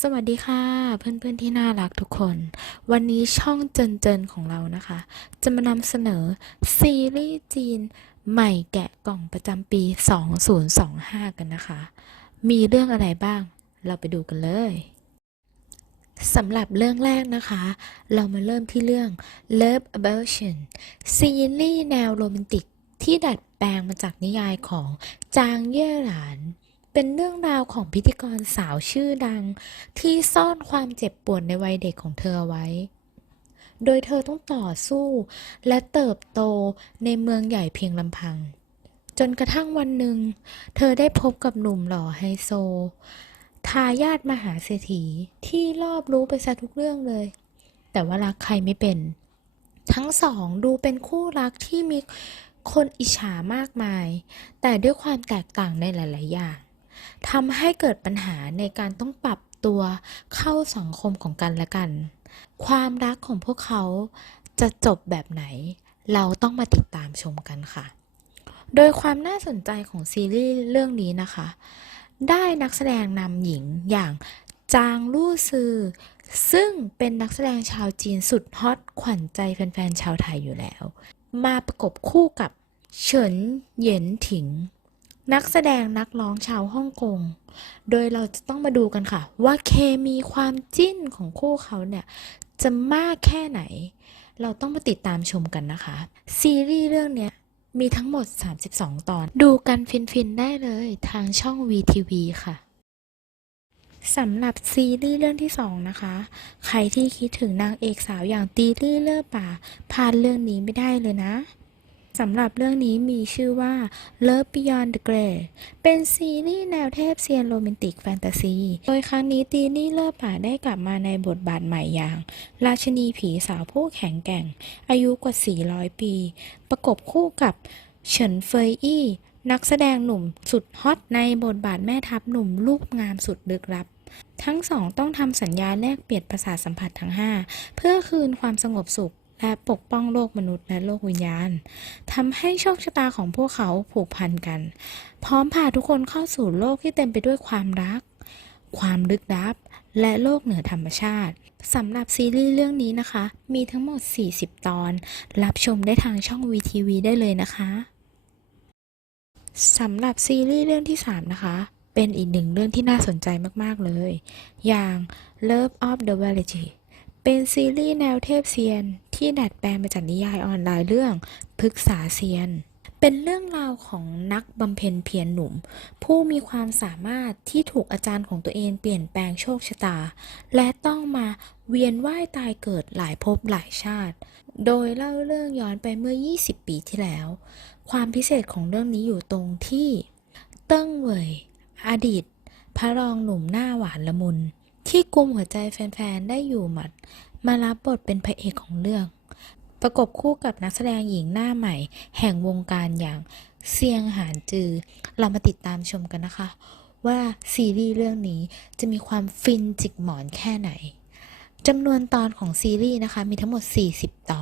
สวัสดีค่ะ เพื่อนๆที่น่ารักทุกคน วันนี้ช่องเจินเจินของเรานะคะ จะมานำเสนอซีรีส์จีนใหม่แกะกล่องประจำปี 2025 กันนะคะ มีเรื่องอะไรบ้าง เราไปดูกันเลยสำหรับเรื่องแรกนะคะ เรามาเริ่มที่เรื่อง Love Abortion ซีรีส์แนวโรแมนติกที่ดัดแปลงมาจากนิยายของจางเย่หลาน เป็นเรื่องราวของพิธีกรสาวชื่อดัง ที่ซ่อนความเจ็บปวดในวัยเด็กของเธอไว้ โดยเธอต้องต่อสู้และเติบโตในเมืองใหญ่เพียงลำพัง จนกระทั่งวันหนึ่ง เธอได้พบกับหนุ่มหล่อไฮโซ ทายาทมหาเศรษฐีที่รอบรู้ไปซะทุกเรื่องเลย แต่ว่ารักใครไม่เป็น ทั้งสองดูเป็นคู่รักที่มีคนอิจฉามากมาย แต่ด้วยความแตกต่างในหลาย ๆ อย่าง ทำให้เกิดปัญหาในการต้องปรับตัวเข้าสังคมของกันและกัน ความรักของพวกเขาจะจบแบบไหน เราต้องมาติดตามชมกันค่ะ โดยความน่าสนใจของซีรีส์เรื่องนี้นะคะ ได้นักแสดงนำหญิงอย่างจางลู่ซือ ซึ่งเป็นนักแสดงชาวจีนสุดฮอตขวัญใจแฟนๆชาวไทยอยู่แล้ว มาประกบคู่กับเฉินเหย็นถิง นักแสดงนักร้องชาวฮ่องกง โดยเราจะต้องมาดูกันค่ะ ว่าเคมีความจิ้นของคู่เขาเนี่ย จะมากแค่ไหน เราต้องมาติดตามชมกันนะคะ ซีรีส์เรื่องนี้มีทั้งหมด 32 ตอน ดูกันฟินๆ ได้เลยทางช่อง VTV ค่ะสำหรับซีรีส์เรื่องที่ 2 นะคะ ใครที่คิดถึงนางเอกสาวอย่างตีลี่เลอป่าพลาดเรื่องนี้ไม่ได้เลยนะ สำหรับเรื่องนี้มีชื่อว่า Love Beyond the Grey เป็นซีรีส์แนวเทพเซียนโรแมนติกแฟนตาซี โดยครั้งนี้ตีนี่เลิศป่าได้กลับมาในบทบาทใหม่อย่าง ราชินีผีสาวผู้แข็งแกร่ง อายุกว่า 400 ปี ประกบคู่กับเฉินเฟยอี้ นักแสดงหนุ่มสุดฮอตในบทบาทแม่ทัพหนุ่มลูกงามสุดลึกลับทั้งสองต้องทำสัญญาแลกเปลี่ยนประสาทสัมผัสทั้ง 5 เพื่อคืนความสงบสุข และปกป้องโลกมนุษย์และโลกวิญญาณทำให้โชคชะตาของพวกเขาผูกพันกัน พร้อมพาทุกคนเข้าสู่โลกที่เต็มไปด้วยความรัก ความลึกลับ และโลกเหนือธรรมชาติสำหรับซีรีส์เรื่องนี้นะคะ มีทั้งหมด 40 ตอน รับชมได้ทางช่อง VTV ได้เลยนะคะสำหรับซีรีส์เรื่องที่ 3 นะคะ เป็นอีกหนึ่งเรื่องที่น่าสนใจมาก ๆ เลย อย่าง Love of the Village เป็นซีรีส์แนวเทพเซียน ที่ดัดแปลงมาจากนิยายออนไลน์เรื่องพฤกษาเซียน เป็นเรื่องราวของนักบำเพ็ญเพียรหนุ่ม ผู้มีความสามารถที่ถูกอาจารย์ของตัวเองเปลี่ยนแปลงโชคชะตา และต้องมาเวียนว่ายตายเกิดหลายภพหลายชาติ โดยเล่าเรื่องย้อนไปเมื่อ 20 ปีที่แล้ว ความพิเศษของเรื่องนี้อยู่ตรงที่เติ้งเหวยอดีต พระรองหนุ่มหน้าหวานละมุนที่กุมหัวใจแฟนๆ ได้อยู่หมัด มารับบทเป็นพระเอกของเรื่อง ประกบคู่กับนักแสดงหญิงหน้าใหม่ แห่งวงการอย่างเซียงหานจือ เรามาติดตามชมกันนะคะ ว่าซีรีส์เรื่องนี้จะมีความฟินจิกหมอนแค่ไหนจำนวนตอนของซีรีส์นะคะมีทั้งหมด 40 ตอน